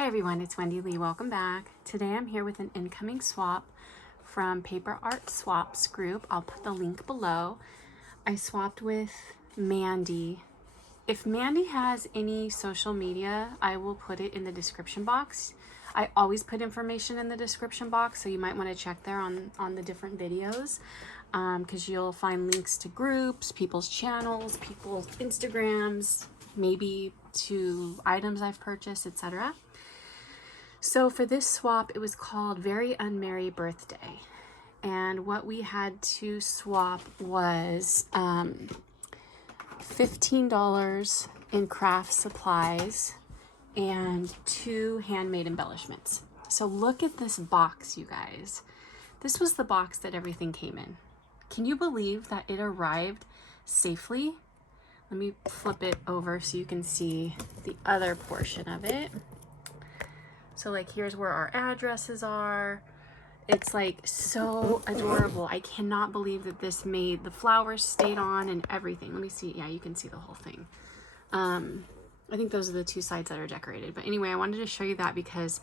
Hi everyone, it's Wendy Lee. Welcome back. Today I'm here with an incoming swap from Paper Art Swaps group. I'll put the link below. I swapped with Mandy. If Mandy has any social media, I will put it in the description box. I always put information in the description box, so you might want to check there on the different videos because you'll find links to groups, people's channels, people's Instagrams, maybe to items I've purchased, etc. So for this swap, it was called Very Unmerry Birthday. And what we had to swap was $15 in craft supplies and 2 handmade embellishments. So look at this box, you guys. This was the box that everything came in. Can you believe that it arrived safely? Let me flip it over so you can see the other portion of it. So like here's where our addresses are. It's like so adorable. I cannot believe that this made, the flowers stayed on and everything. Let me see. Yeah, you can see the whole thing. I think those are the 2 sides that are decorated. But anyway, I wanted to show you that because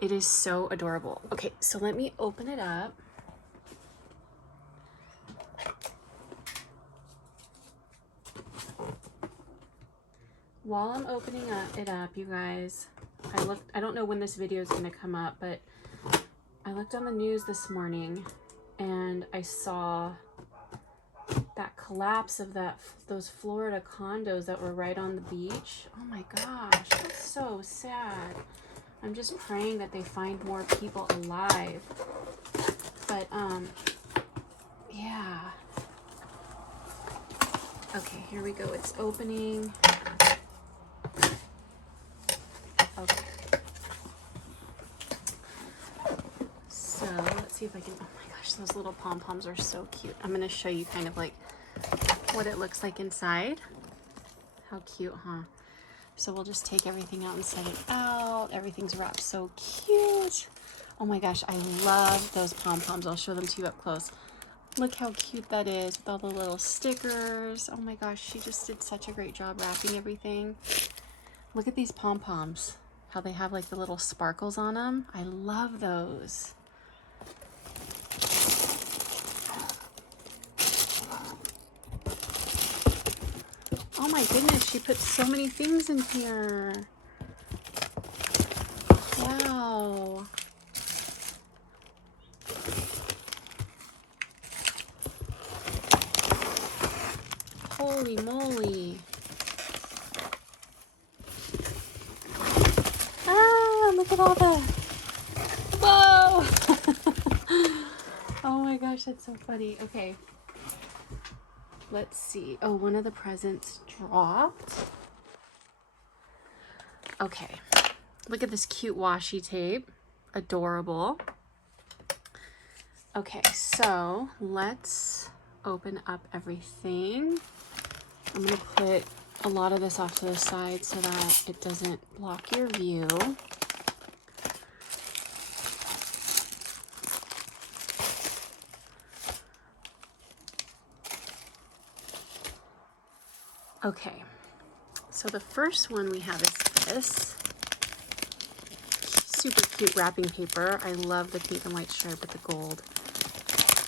it is so adorable. Okay, so let me open it up. While I'm opening it up, you guys, I don't know when this video is going to come up, but I looked on the news this morning and I saw that collapse of those Florida condos that were right on the beach. Oh my gosh, that's so sad. I'm just praying that they find more people alive. But yeah. Okay, here we go. It's opening. Okay. So let's see if I can, oh my gosh, those little pom-poms are so cute. I'm going to show you kind of like what it looks like inside. How cute, huh? So we'll just take everything out and set it out. Everything's wrapped so cute. Oh my gosh, I love those pom-poms. I'll show them to you up close. Look how cute that is with all the little stickers. Oh my gosh, she just did such a great job wrapping everything. Look at these pom-poms. How they have like the little sparkles on them. I love those. Oh my goodness, she put so many things in here. Wow. Holy moly. Ah, look at all the, whoa. Oh my gosh, that's so funny. Okay. Let's see. Oh, one of the presents dropped. Okay. Look at this cute washi tape. Adorable. Okay, so let's open up everything. I'm going to put a lot of this off to the side so that it doesn't block your view. Okay, so the first one we have is this super cute wrapping paper. I love the pink and white stripe with the gold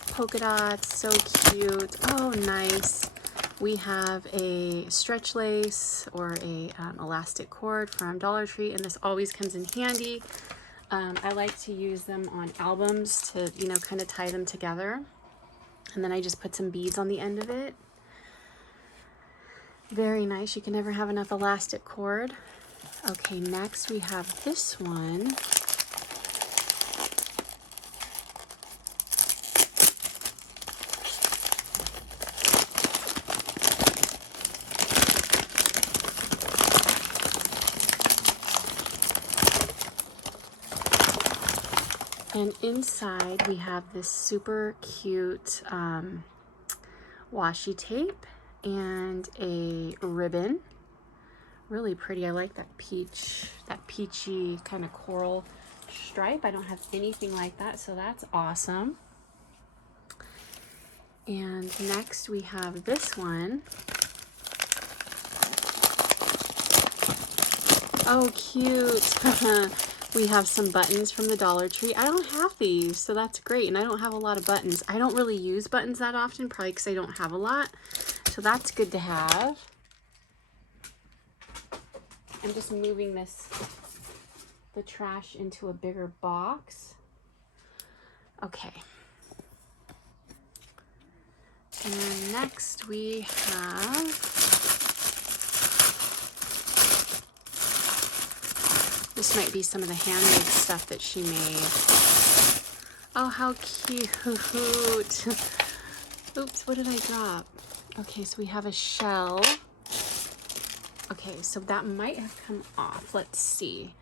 polka dots, so cute. Oh, nice. We have a stretch lace or a elastic cord from Dollar Tree, and this always comes in handy. I like to use them on albums to, you know, kind of tie them together. And then I just put some beads on the end of it. Very nice. You can never have enough elastic cord. Okay, next we have this one. And inside we have this super cute washi tape and a ribbon. Really pretty. I like that peachy kind of coral stripe. I don't have anything like that, so that's awesome. And next we have this one. Oh, cute. We have some buttons from the Dollar Tree. I don't have these, so that's great. And I don't have a lot of buttons. I don't really use buttons that often, probably because I don't have a lot. So that's good to have. I'm just moving the trash into a bigger box. Okay. And then next we have this might be some of the handmade stuff that she made. Oh, how cute. Oops, what did I drop? Okay, so we have a shell. Okay, so that might have come off. Let's see.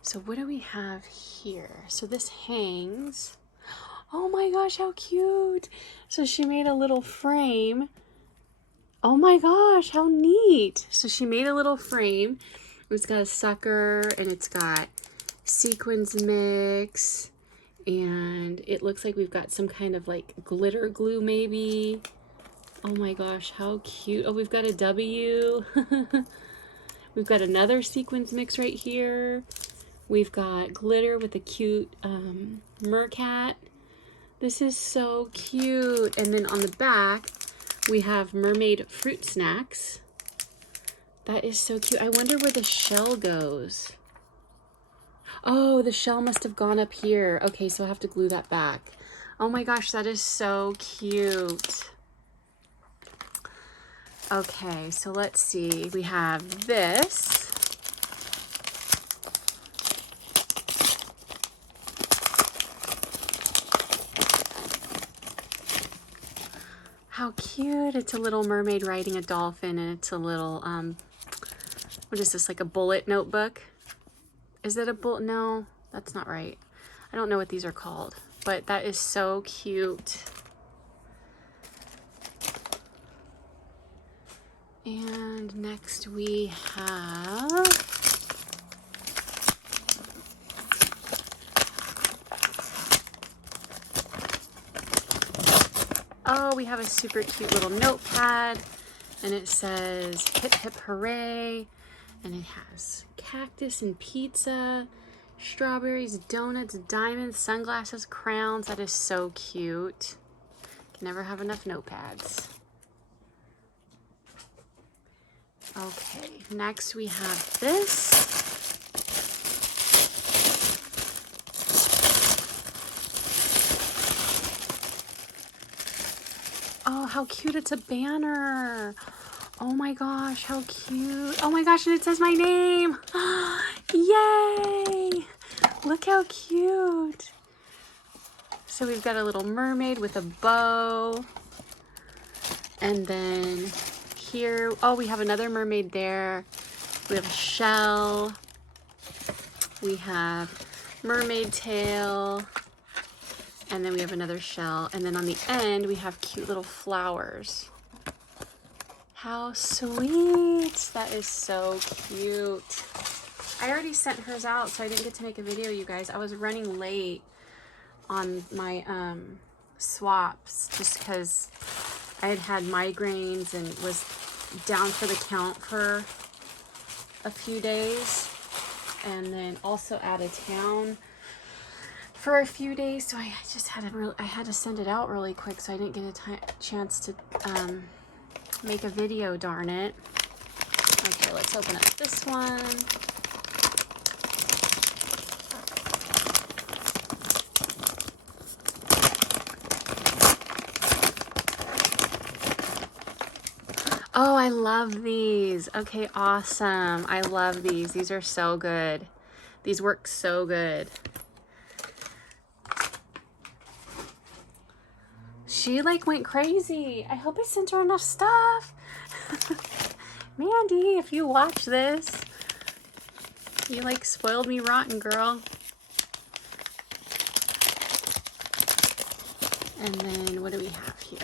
So what do we have here? So this hangs. Oh my gosh, how cute. So she made a little frame. Oh my gosh, how neat. So she made a little frame. It's got a sucker and it's got sequins mix. And it looks like we've got some kind of like glitter glue maybe. Oh my gosh, how cute. Oh, we've got a W. We've got another sequins mix right here. We've got glitter with a cute mercat. This is so cute. And then on the back, we have mermaid fruit snacks. That is so cute. I wonder where the shell goes. Oh, the shell must have gone up here. Okay, so I have to glue that back. Oh my gosh, that is so cute. Okay, so let's see. We have this. How cute. It's a little mermaid riding a dolphin, and it's a little, what is this, like a bullet notebook? Is it a bullet? No, that's not right. I don't know what these are called, but that is so cute. And next we have we have a super cute little notepad, and it says hip hip hooray, and it has cactus and pizza, strawberries, donuts, diamonds, sunglasses, crowns. That is so cute. Can never have enough notepads. Okay, next we have this. Oh, how cute. It's a banner. Oh my gosh, how cute. Oh my gosh, and it says my name. Yay! Look how cute. So we've got a little mermaid with a bow. And then here, oh, we have another mermaid there. We have a shell. We have mermaid tail. And then we have another shell. And then on the end, we have cute little flowers. How sweet. That is so cute. I already sent hers out, so I didn't get to make a video, you guys. I was running late on my swaps just because I had migraines and was down for the count for a few days. And then also out of town for a few days, so I just had to send it out really quick, so I didn't get a chance to make a video, darn it. Okay, let's open up this one. Oh, I love these. Okay, awesome. I love these. These are so good. These work so good. She like went crazy. I hope I sent her enough stuff. Mandy, if you watch this, you like spoiled me rotten, girl. And then what do we have here?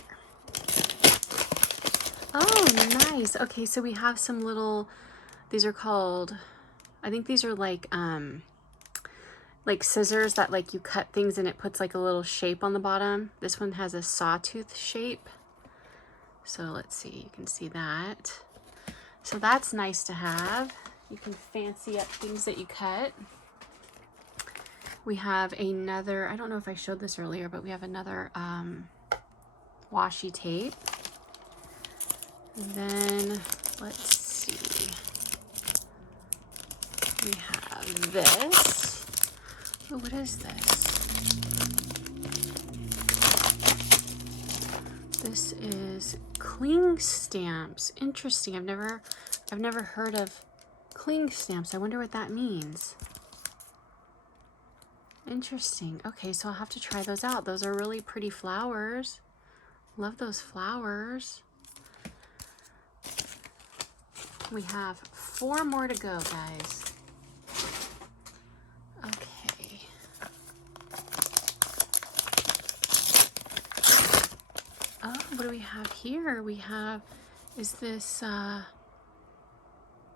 Oh, nice. Okay, so we have some little, these are called, I think these are like scissors that like you cut things and it puts like a little shape on the bottom. This one has a sawtooth shape. So let's see, you can see that. So that's nice to have. You can fancy up things that you cut. We have another, I don't know if I showed this earlier, but we have another washi tape. And then, let's see. We have this. Oh, what is this? This is cling stamps. Interesting. I've never heard of cling stamps. I wonder what that means. Interesting. Okay, so I'll have to try those out. Those are really pretty flowers. Love those flowers. We have 4 more to go, guys. Okay. Oh, what do we have here? We have, is this,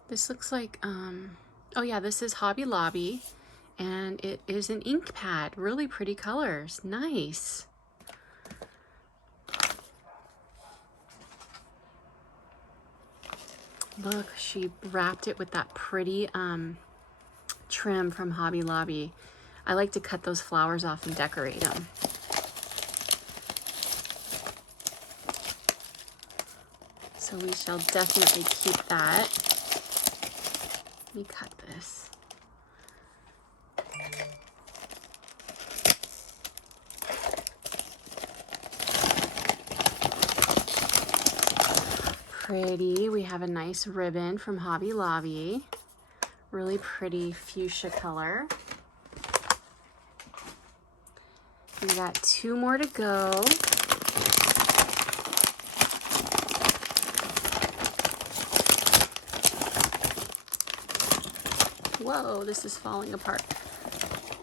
this looks like, oh yeah, this is Hobby Lobby, and it is an ink pad. Really pretty colors. Nice. Look, she wrapped it with that pretty trim from Hobby Lobby. I like to cut those flowers off and decorate them. So we shall definitely keep that. Let me cut this. Pretty. We have a nice ribbon from Hobby Lobby. Really pretty fuchsia color. We got 2 more to go. Whoa, this is falling apart.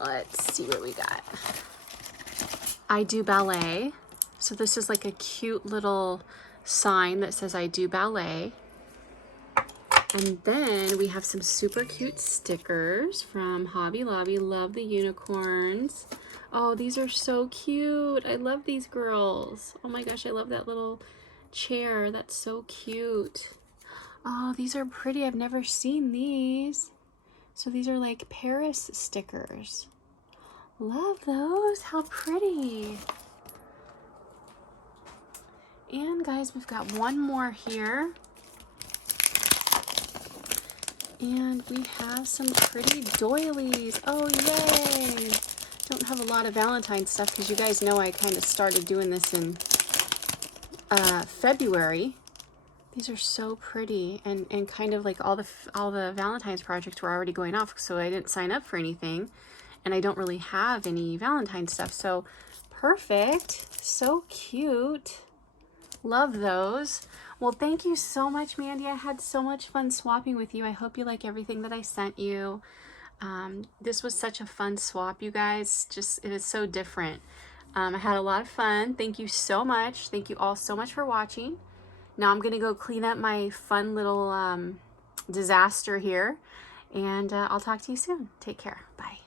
Let's see what we got. I do ballet. So this is like a cute little sign that says I do ballet. And then we have some super cute stickers from Hobby Lobby. Love the unicorns. Oh, these are so cute. I love these girls. Oh my gosh, I love that little chair. That's so cute. Oh, these are pretty. I've never seen these. So these are like Paris stickers. Love those. How pretty. And guys, we've got 1 more here. And we have some pretty doilies. Oh, yay. Don't have a lot of Valentine's stuff because you guys know I kind of started doing this in February. These are so pretty, and kind of like all the Valentine's projects were already going off, so I didn't sign up for anything, and I don't really have any Valentine's stuff, so perfect. So cute. Love those. Well, thank you so much, Mandy. I had so much fun swapping with you. I hope you like everything that I sent you. This was such a fun swap, you guys. Just, it is so different. I had a lot of fun. Thank you so much. Thank you all so much for watching. Now I'm going to go clean up my fun little disaster here, and I'll talk to you soon. Take care. Bye.